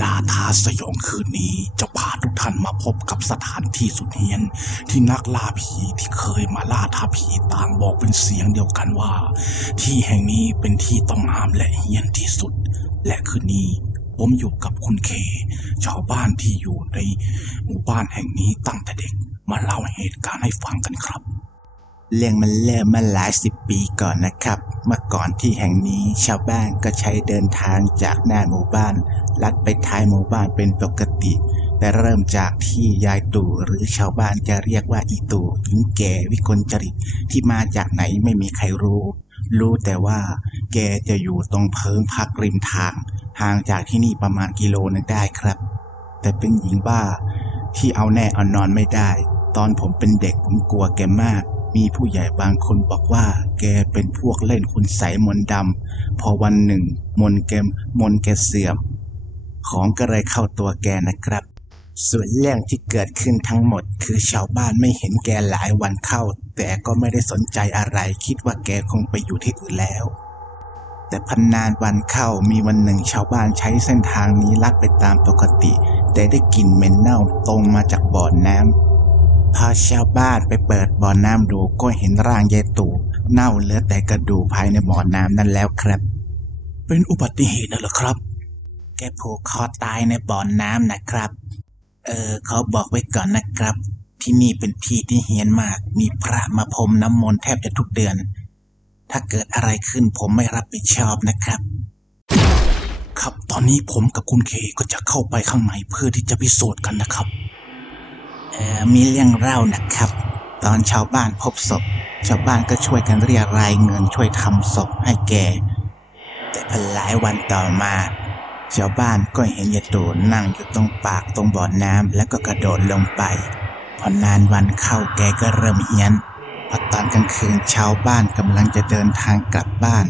ลาทาสยองคืนนี้จะพาทุกท่านมาพบกับสถานที่สุดเฮียน ที่นักล่าผีที่เคยมาล่าท้าผีต่างบอกเป็นเสียงเดียวกันว่า ที่แห่งนี้เป็นที่ต้องห้ามและเฮียนที่สุด และคืนนี้ผมอยู่กับคุณเค ชาวบ้านที่อยู่ในหมู่บ้านแห่งนี้ตั้งแต่เด็กมาเล่าเหตุการณ์ให้ฟังกันครับ เรื่องมันเริ่มมาหลายสิบปีก่อนนะครับ เมื่อก่อนที่แห่งนี้ชาวบ้านก็ใช้เดินทางจากหน้าหมู่บ้าน ลัดไปท้ายหมู่บ้านเป็นปกติ แต่เริ่มจากที่ยายตู่หรือชาวบ้านจะเรียกว่าอีตู่หญิงแก่วิกลจริตที่มาจากไหนไม่มีใครรู้ รู้แต่ว่าแกจะอยู่ตรงเพิงพักริมทาง ห่างจากที่นี่ประมาณกิโลนึงได้ครับ แต่เป็นหญิงบ้าที่เอาแน่เอานอนไม่ได้ ตอนผมเป็นเด็กผมกลัวแกมาก มีผู้ใหญ่บางคนบอกว่า แกเป็นพวกเล่นคุณใสยมนต์ดำ พอวันหนึ่ง มนแกมมนแกเสื่อม ของก็เลยเข้าตัวแกนะครับ ส่วนเรื่องที่เกิดขึ้นทั้งหมด คือชาวบ้านไม่เห็นแกหลายวันเข้า แต่ก็ไม่ได้สนใจอะไร คิดว่าแกคงไปอยู่ที่อื่นแล้วแต่พันนานวันเข้ามีวันหนึ่งชาวบ้านใช้เส้นทางนี้ลัดไปตามปกติ แต่ได้กลิ่นเหม็นเน่าตรงมาจากบ่อน้ำ พอชาวบ้านไปเปิดบ่อน้ำดูก็เห็นร่างยายตู่เน่าเหลือแต่กระดูกภายในบ่อน้ำนั่นแล้วครับ เป็นอุบัติเหตุน่ะเหรอครับ แกผูกคอตายในบ่อน้ำนะครับ เออเขาบอกไว้ก่อนนะครับ ที่นี่เป็นที่ที่เฮี้ยนมาก มีพระมาพรมน้ำมนต์แทบจะทุกเดือน ถ้าเกิดอะไรขึ้นผมไม่รับผิดชอบนะครับครับ ตอนนี้ผมกับคุณเคก็จะเข้าไปข้างในเพื่อที่จะพิสูจน์กันนะครับ มีเรื่องเล่านะครับ ตอนชาวบ้านพบศพ ชาวบ้านก็ช่วยกันเรียรายเงินช่วยทำศพให้แกแต่พอหลายวันต่อมา ชาวบ้านก็เห็นยายตูนั่งอยู่ตรงปากตรงบ่อน้ำแล้วก็กระโดดลงไป พอนานวันเข้าแกก็เริ่มเฮี้ยนพอตอนกลางคืนชาวบ้านกำลังจะเดินทางกลับบ้าน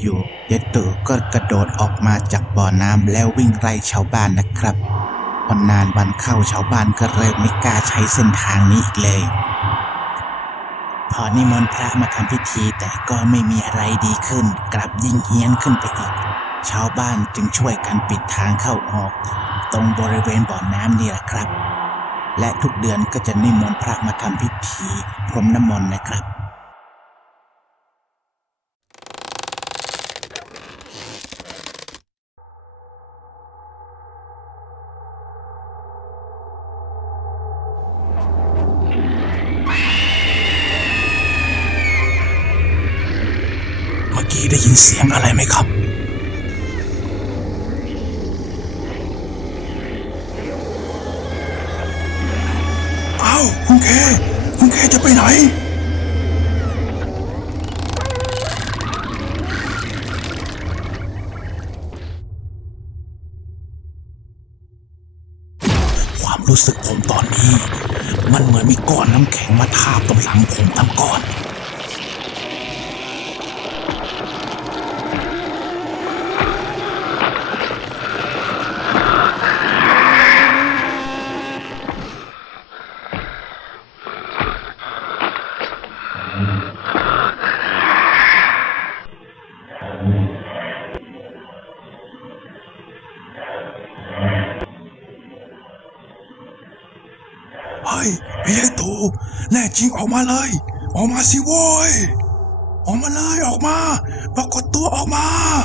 อยู่ๆยายตู่ก็กระโดดออกมาจากบ่อน้ำแล้ววิ่งไล่ชาวบ้านนะครับ พอนานวันเข้าชาวบ้านก็เริ่มไม่กล้าใช้เส้นทางนี้อีกเลย พอนิมนต์พระมาทำพิธีแต่ก็ไม่มีอะไรดีขึ้น กลับยิ่งเฮี้ยนขึ้นไปอีก ชาวบ้านจึงช่วยกันปิดทางเข้าออก ตรงบริเวณบ่อน้ำนี่แหละครับ และทุกเดือนก็จะนิมนต์พระมาทำพิธีพรมน้ำมนต์นะครับ กี้ได้ยินเสียงอะไรไหมครับ เอ้าคุณเค คุณเคจะไปไหน ความรู้สึกผมตอนนี้ มันเหมือนมีก้อนน้ำแข็งมาทาบตรงหลังผมทั้งก้อน ยพี่ไอ้ตู่แน่จริงออกมาเลย ออกมาสิโว้ยออกมาเลยออกมา ปรากฏตัวออกมา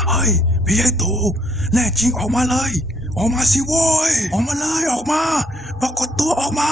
เฮ้ยพี่ไอ้ตูแน่จริงออกมาเลย ออกมาสิโว้ยออกมาเลยออกมา ปรากฏตัวออกมา